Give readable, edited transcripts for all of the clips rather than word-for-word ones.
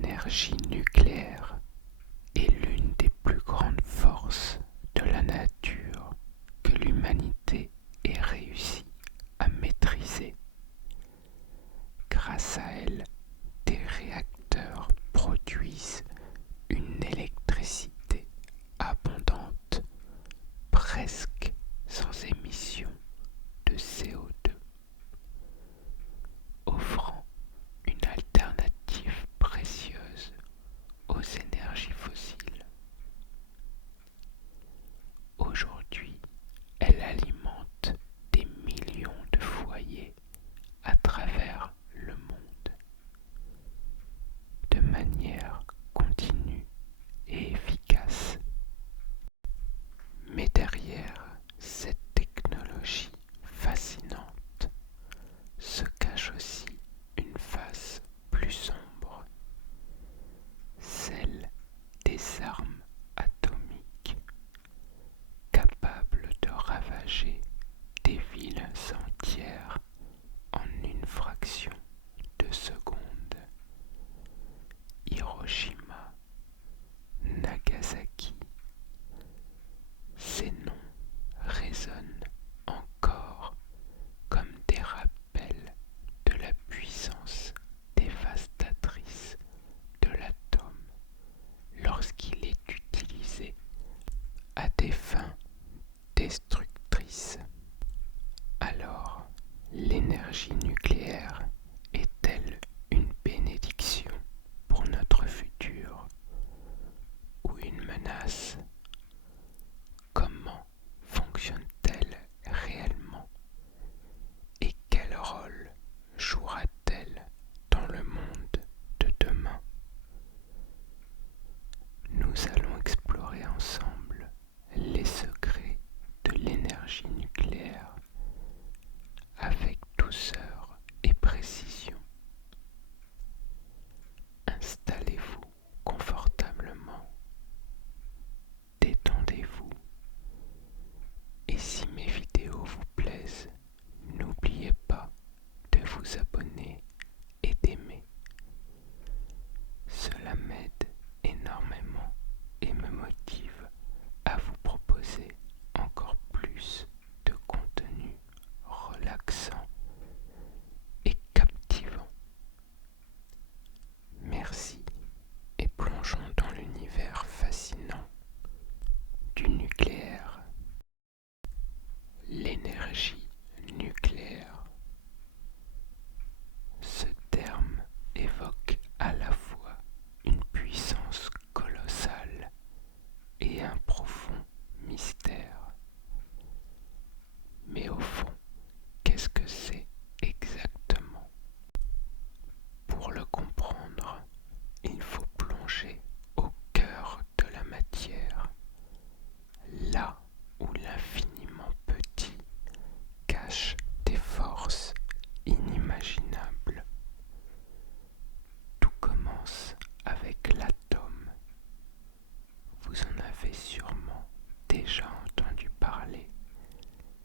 L'énergie nucléaire est l'une des plus grandes forces de la nature que l'humanité ait réussi à maîtriser. Grâce à elle, des réacteurs produisent une électricité abondante, presque sans émission de CO2, offrant une alternative précieuse aux énergies fossiles. Aujourd'hui, elle alimente des millions de foyers à travers le monde, de manière continue et efficace. Mais derrière cette technologie fascinante se cache aussi une face plus sombre, celle des armes atomiques, capables de ravager des villes entières en une fraction de seconde. Hiroshima, Nagasaki, ces noms résonnent encore comme des rappels de la puissance dévastatrice de l'atome lorsqu'il est utilisé à des fins destructrices. Alors, l'énergie nucléaire est-elle une bénédiction pour notre futur ou une menace? Comment fonctionne-t-elle réellement et quel rôle jouera-t-elle dans le monde de demain? Nous allons explorer ensemble les secrets de l'énergie nucléaire avec douceur et précision. Installez-vous confortablement, détendez-vous et si mes vidéos vous plaisent, n'oubliez pas de vous abonner et d'aimer. Cela m'aide énormément et me motive à vous proposer encore plus de contenu relaxant et captivant. Merci et plongeons dans l'univers fascinant du nucléaire. L'énergie nucléaire. Ce terme évoque à la fois une puissance colossale et un profond mystère. Mais au fond, qu'est-ce que c'est exactement? Pour le comprendre, il faut plonger au cœur de la matière, là où l'infiniment petit cache des forces inimaginables. Tout commence avec l'atome. Vous en avez sûrement déjà entendu parler.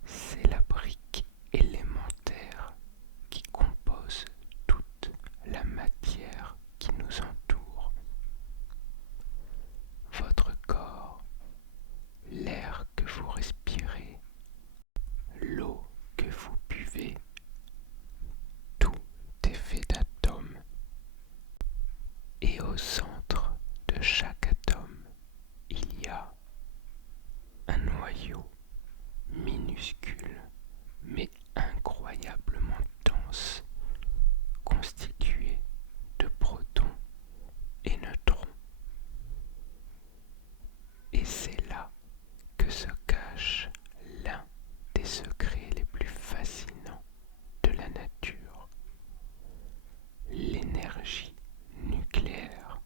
C'est la brique élémentaire qui compose toute la matière qui nous entoure. Votre corps, l'air que vous respirez, l'eau que vous buvez, tout est fait d'atomes. Et au centre de chaque atome, il y a un noyau minuscule mais incroyablement dense, constitué de protons et neutrons. Et c'est là que se cache l'un des secrets les plus fascinants de la nature, l'énergie nucléaire.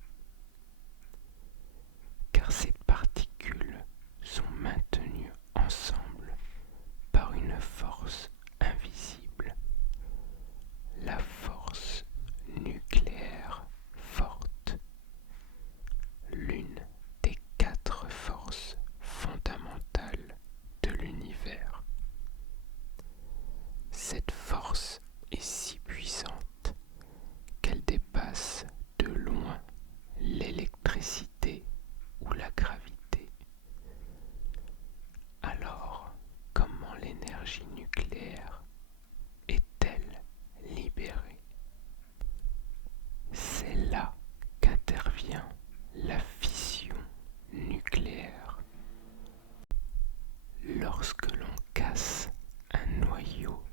Lorsque l'on casse un noyau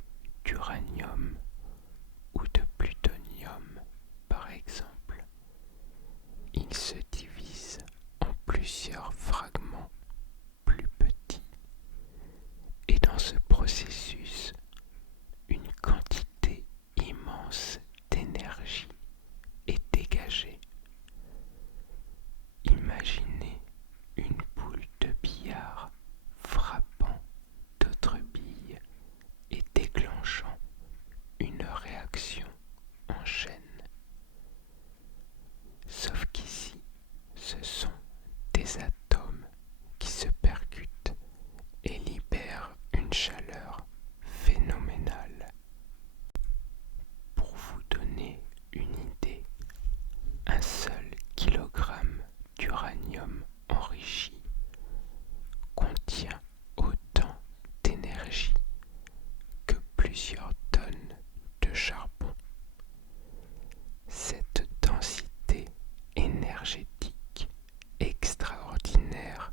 d'uranium ou de plutonium, par exemple, il se divise en plusieurs fragments plus petits et dans ce processus, une quantité immense d'énergie est dégagée. Imaginez une boule de billard frappant d'autres billes et déclenchant une réaction en chaîne. Sauf qu'ici, ce sont des atomes qui se percutent et libèrent une chaleur phénoménale. Pour vous donner une idée, un seul kilogramme d'uranium enrichi contient autant d'énergie que plusieurs tonnes de charbon. Cette densité énergétique extraordinaire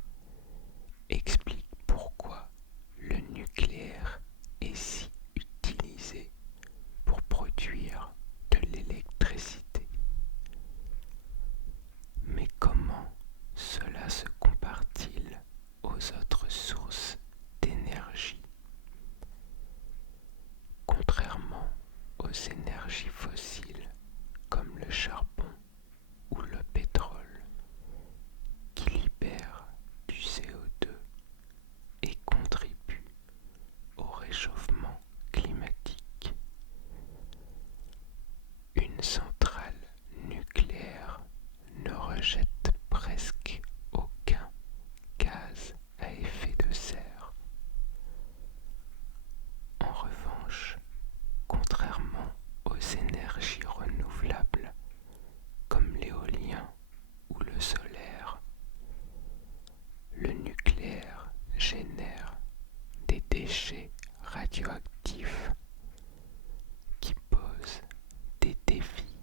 explique pourquoi le nucléaire est si utilisé pour produire de l'électricité. Mais comment cela se compare-t-il aux autres sources d'énergie? Contrairement aux énergies fossiles comme le charbon ou le pétrole, qui libèrent du CO2 et contribuent au réchauffement climatique, une centrale nucléaire ne rejette presque aucun gaz à effet de serre. En revanche, contrairement aux énergies renouvelables comme l'éolien ou le solaire, le nucléaire génère des déchets radioactifs qui posent des défis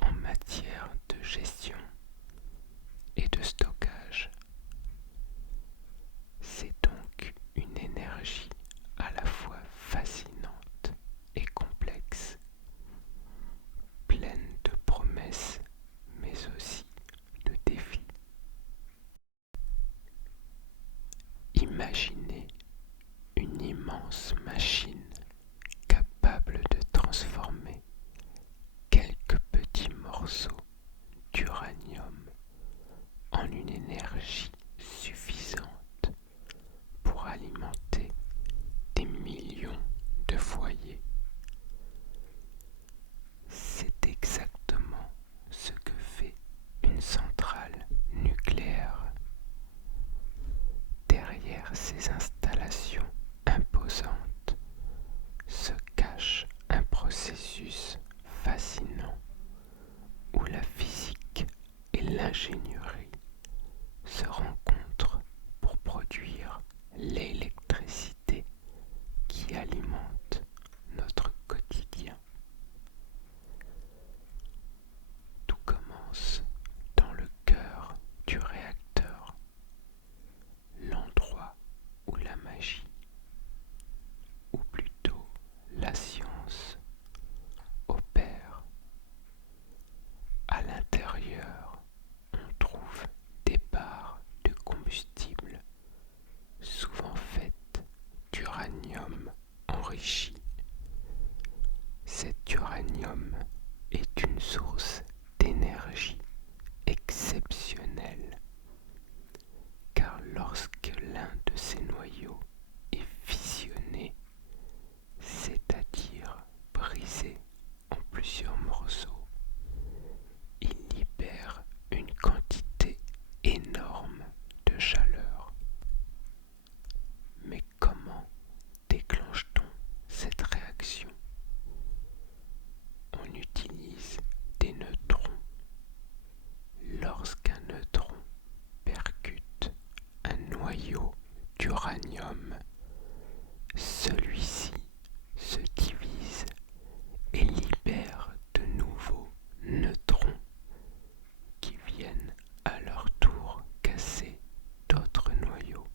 en matière de gestion et de stockage. C'est donc une énergie à la fois fascinante et complexe, pleine de promesses mais aussi de défis. Imaginez une immense machine capable de transformer quelques petits morceaux d'uranium en une énergie suffisante pour alimenter des millions de foyers. C'est exactement ce que fait une centrale nucléaire. Derrière ces installations imposantes se cache un processus fascinant où la physique et l'ingénierie se rencontrent pour produire l'électricité qui alimente notre quotidien. Tout commence dans le cœur du réacteur, l'endroit où la magie, ou plutôt la science, opère. À l'intérieur, on trouve des barres de combustible, souvent faites d'uranium enrichi. Cet uranium est une source d'énergie exceptionnelle, car lorsque l'un de ces noyaux est fissionné, c'est-à-dire brisé en plusieurs morceaux, il libère une quantité énorme de chaleur. Mais comment déclenche-t-on cette réaction? On utilise des neutrons. Lorsqu'un neutron percute un noyau d'uranium, celui-ci se divise et libère de nouveaux neutrons qui viennent à leur tour casser d'autres noyaux.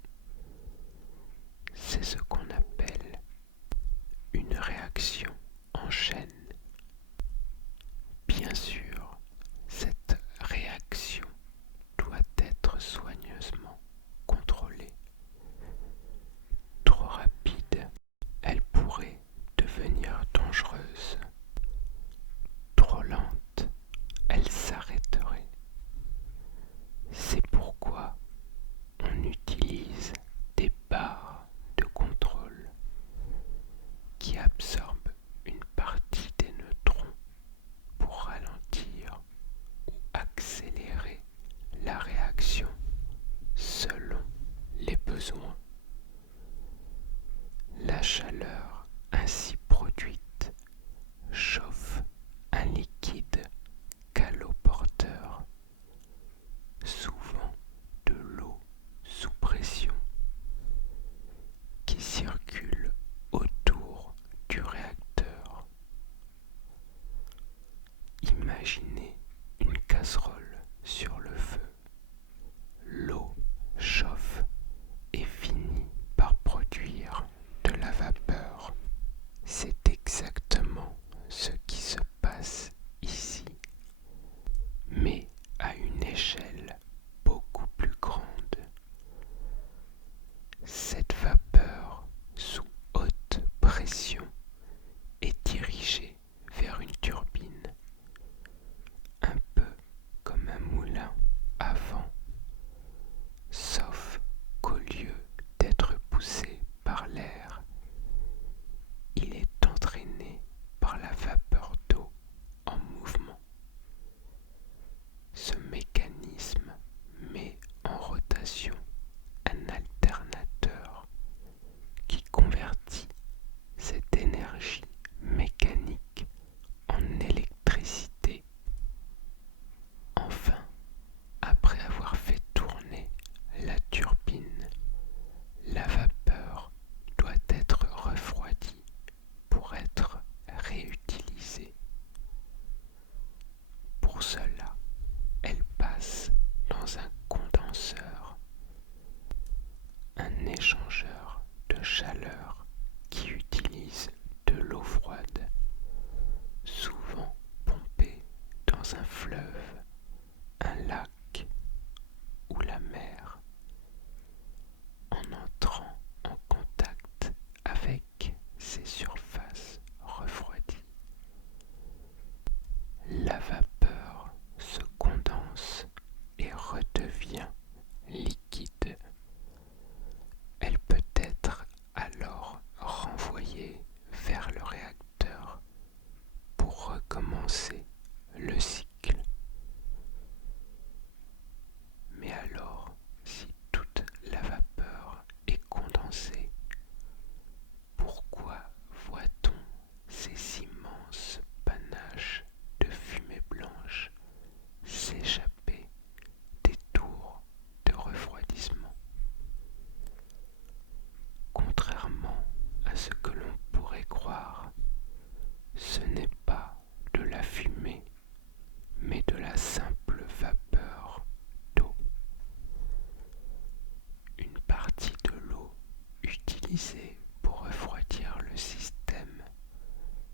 utilisé pour refroidir le système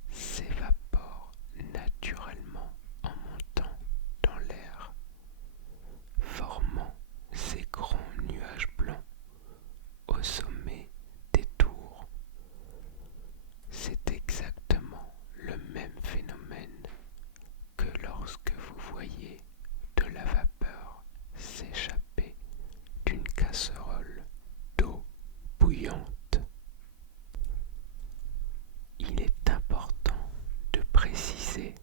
s'évapore naturellement en montant dans l'air, formant ces grands nuages blancs au sommet des tours. C'est exactement le même phénomène que lorsque vous voyez de la vapeur s'échapper d'une casserole d'eau bouillante. Il est important de préciser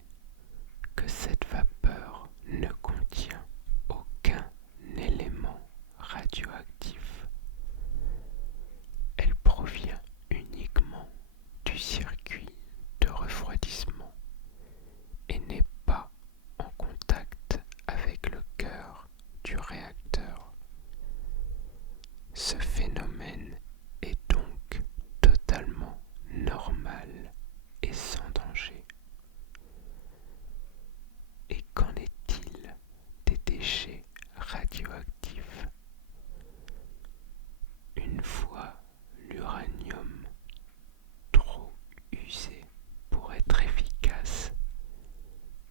que cette vapeur ne contient aucun élément radioactif. Elle provient uniquement du circuit de refroidissement et n'est pas en contact avec le cœur du réacteur. Ce phénomène est donc totalement normal et sans danger. Et qu'en est-il des déchets radioactifs? Une fois l'uranium trop usé pour être efficace,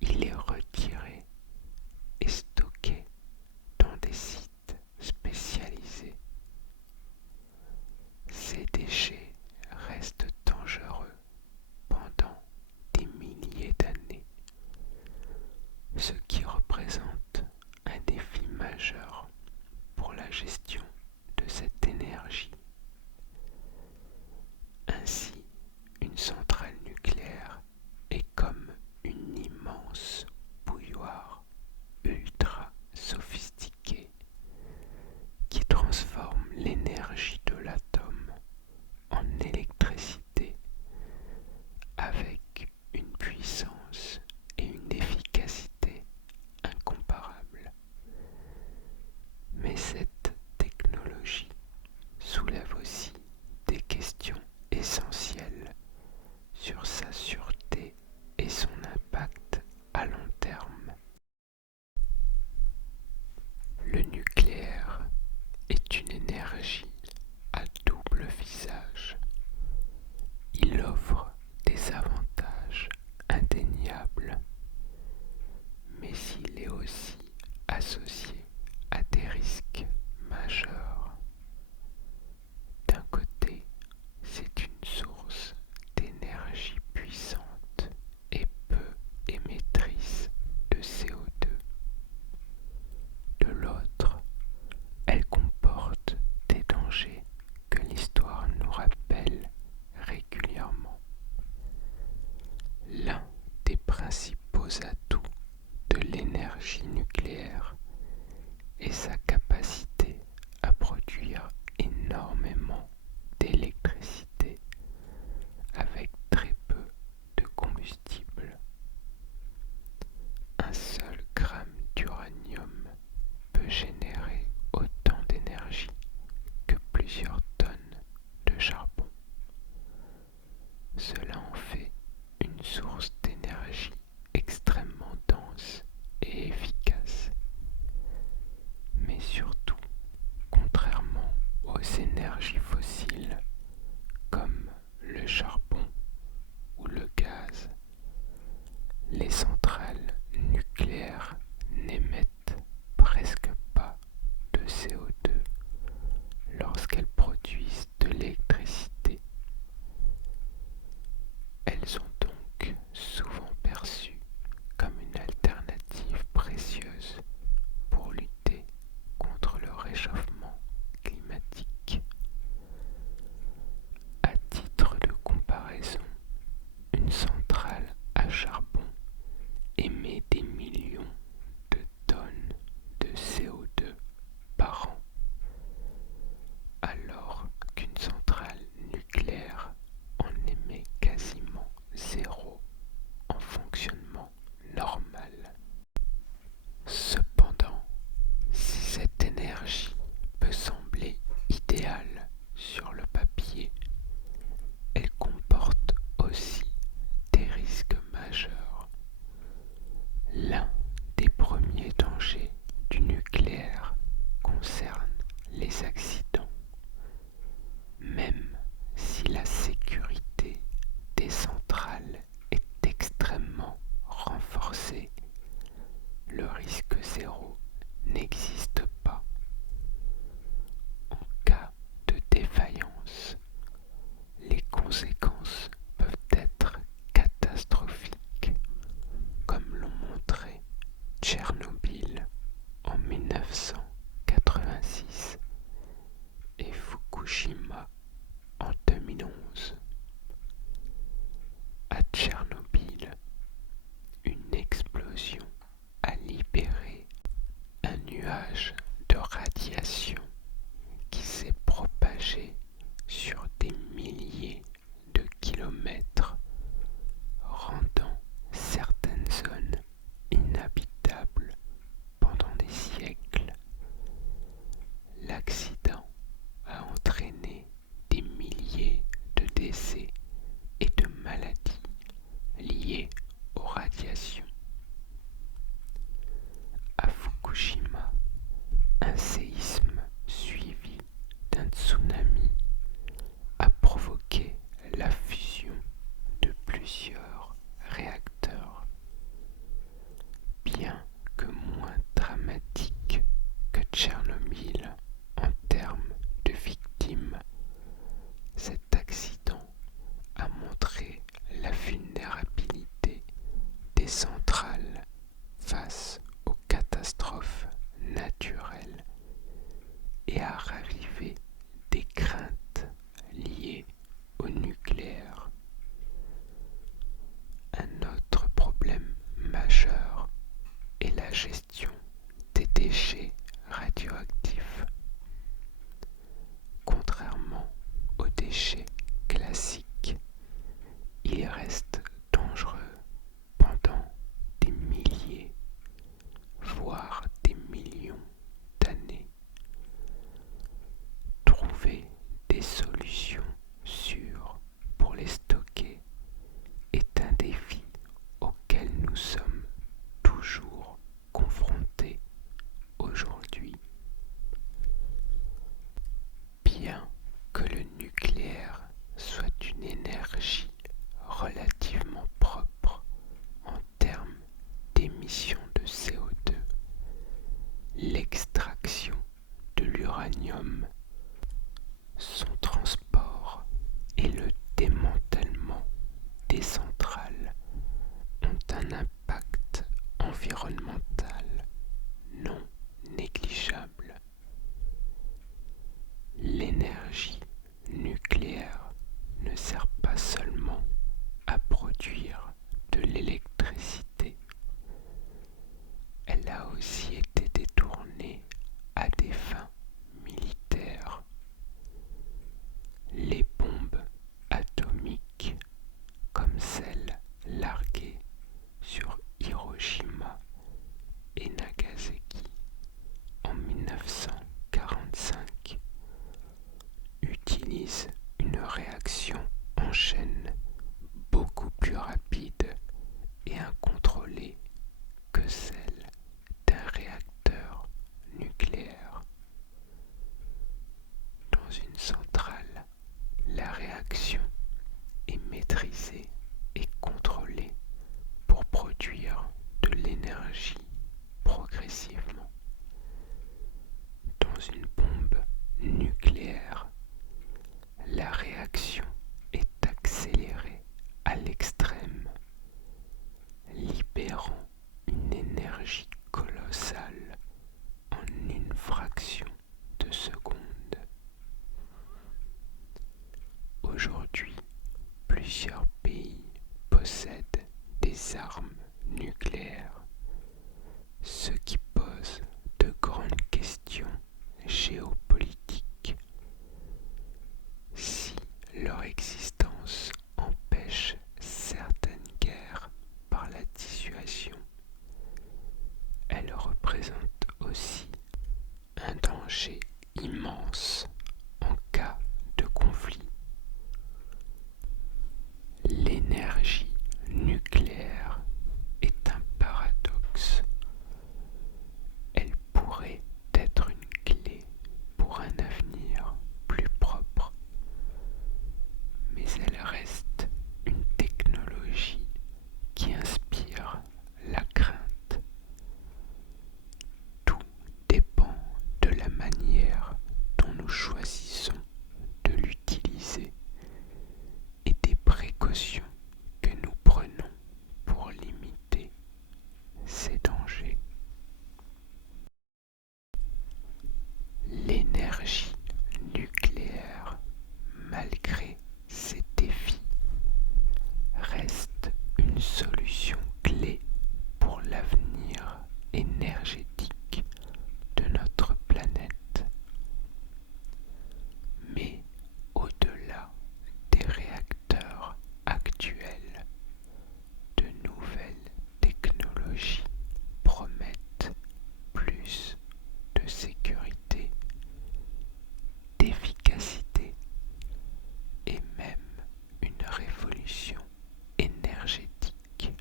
il est retiré et stocké dans des sites spécialisés. Ces déchets restent dangereux pendant des milliers d'années, ce qui représente un défi majeur pour la gestion de cette énergie. Ainsi, une centrale nucléaire est comme une immense bouilloire ultra sophistiquée qui transforme l'énergie de l'atome en électricité avec une puissance et une efficacité incomparables. Mais cette technologie soulève aussi des questions essentielles sur sa sûreté et son impact à long terme. Le nucléaire est une énergie à double visage. Il offre des avantages indéniables, mais il est aussi associé à des risques majeurs. D'un côté, c'est une source d'énergie puissante et peu émettrice de CO2. De l'autre, elle comporte des dangers que l'histoire nous rappelle régulièrement. L'un des principaux atouts de l'énergie nucléaire est sa capacité à produire énormément d'électricité avec très peu de combustible. Un seul gramme d'uranium peut générer autant d'énergie que plusieurs tonnes de charbon. Cela en fait une source d'énergie extrêmement dense et efficace. Mais surtout, contrairement aux énergies fossiles comme le charbon ou le gaz, les centrales nucléaires n'émettent presque pas de CO2 lorsqu'elles produisent de l'électricité. Elles ont donc souvent perçues comme une alternative précieuse pour lutter contre le réchauffement climatique. À titre de comparaison, une centrale à charbon émet des millions de tonnes de CO2 par an, alors qu'une centrale nucléaire en émet quasiment zéro en fonctionnement normal. Cependant, si cette énergie peut sembler idéale sur le papier, elle comporte aussi des risques majeurs. L'un des premiers dangers du nucléaire concerne les accidents. Même et à raviver des craintes liées au nucléaire. Un autre problème majeur est la gestion des déchets radioactifs. Contrairement aux déchets classiques, ils restent dangereux pendant des milliers, voire des millions d'années. Trouver des solutions sûres pour les stocker est un défi auquel nous sommes toujours confrontés aujourd'hui. Bien que le nucléaire soit une énergie relativement propre en termes d'émissions de CO2, l'extraction de l'uranium, son transport et le démantèlement des centrales ont un impact environnemental non négligeable. L'énergie nucléaire ne sert pas seulement à produire de l'électricité, elle a aussi été détournée à des fins militaires. Les bombes atomiques, comme celles larguées sur Hiroshima et Nagasaki en 1945, utilisent une réaction en chaîne beaucoup plus rapide et incontrôlée que celle d'un réacteur nucléaire. Dans une centrale, la réaction est maîtrisée et contrôlée pour produire de l'énergie progressivement. Dans une bombe nucléaire, la réaction est accélérée à l'extrême, libérant une énergie colossale en une fraction de seconde. Aujourd'hui, plusieurs pays possèdent des armes nucléaires, ce qui pose de grandes questions géopolitiques. Si leur existence empêche certaines guerres par la dissuasion, elle représente aussi un danger immense en cas de conflit. L'énergie nucléaire est un paradoxe. Elle pourrait être une clé pour un avenir plus propre, mais elle reste une technologie qui inspire la crainte. Tout dépend de la manière dont nous choisissons de l'utiliser et des précautions que nous prenons pour limiter ces dangers. L'énergie nucléaire, malgré ces défis, reste une solution clé pour l'avenir énergétique de notre planète. Mais au-delà des réacteurs actuels, de nouvelles technologies promettent plus de sécurité, d'efficacité et même une révolution énergétique.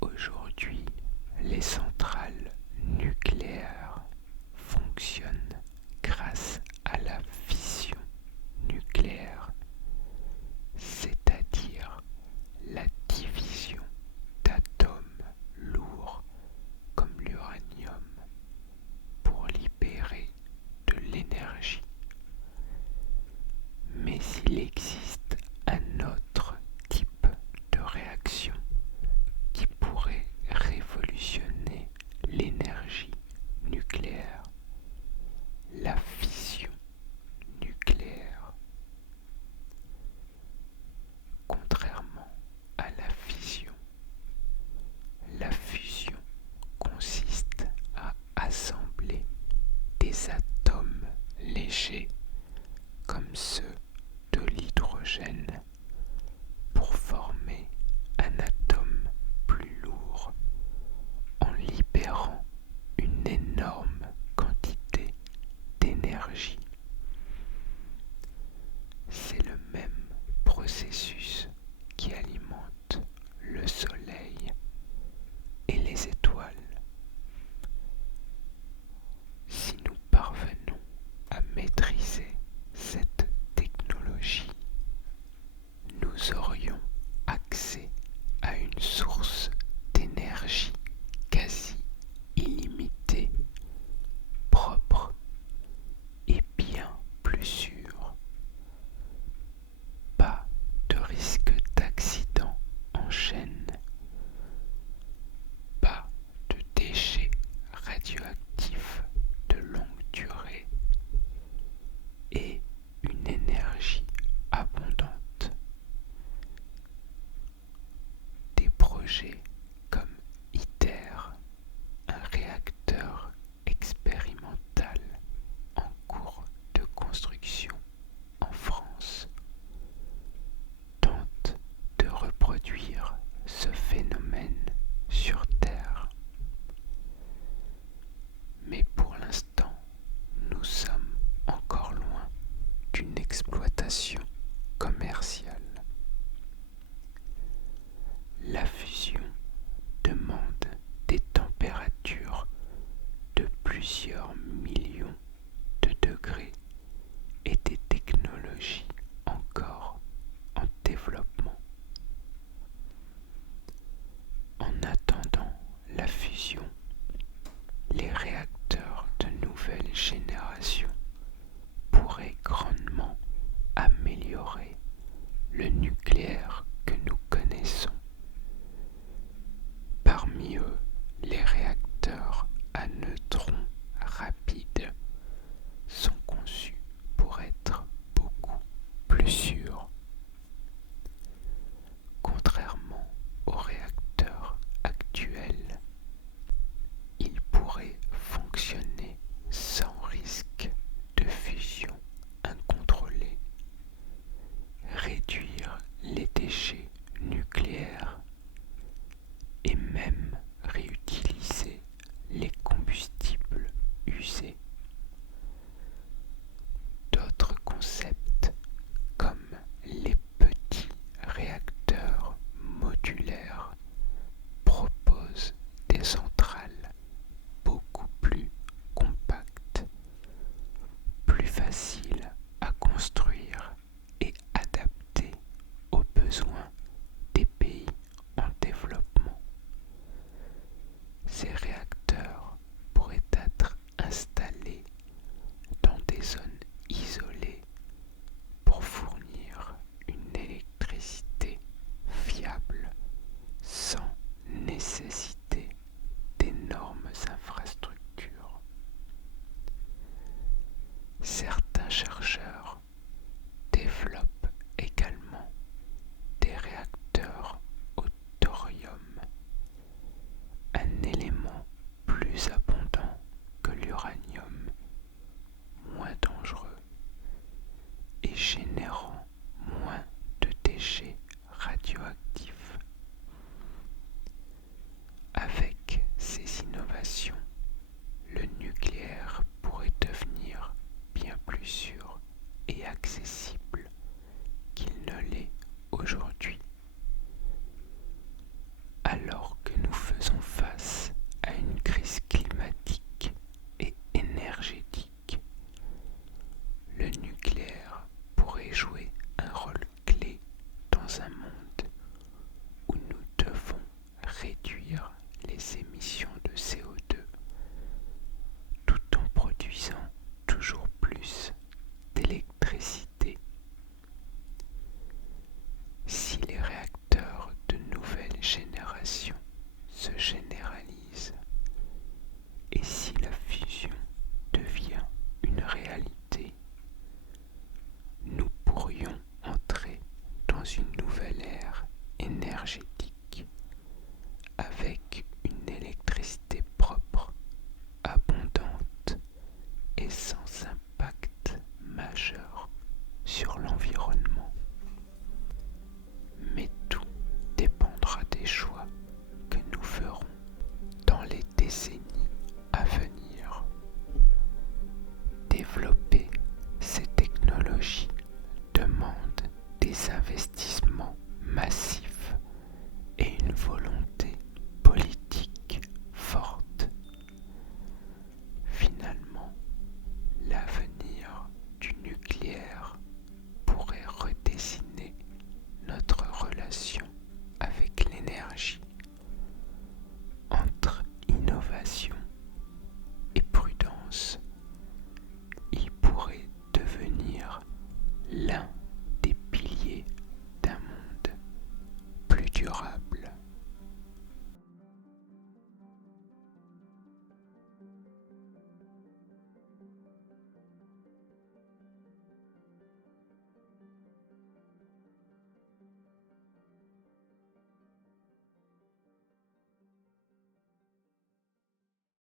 Aujourd'hui, les centrales nucléaires fonctionnent grâce à la fission nucléaire, c'est-à-dire la division d'atomes lourds comme l'uranium pour libérer de l'énergie. Mais il existe un autre type de réaction qui pourrait révolutionner l'énergie nucléaire. des atomes légers comme ceux de l'hydrogène pour former un atome plus lourd en libérant une énorme quantité d'énergie.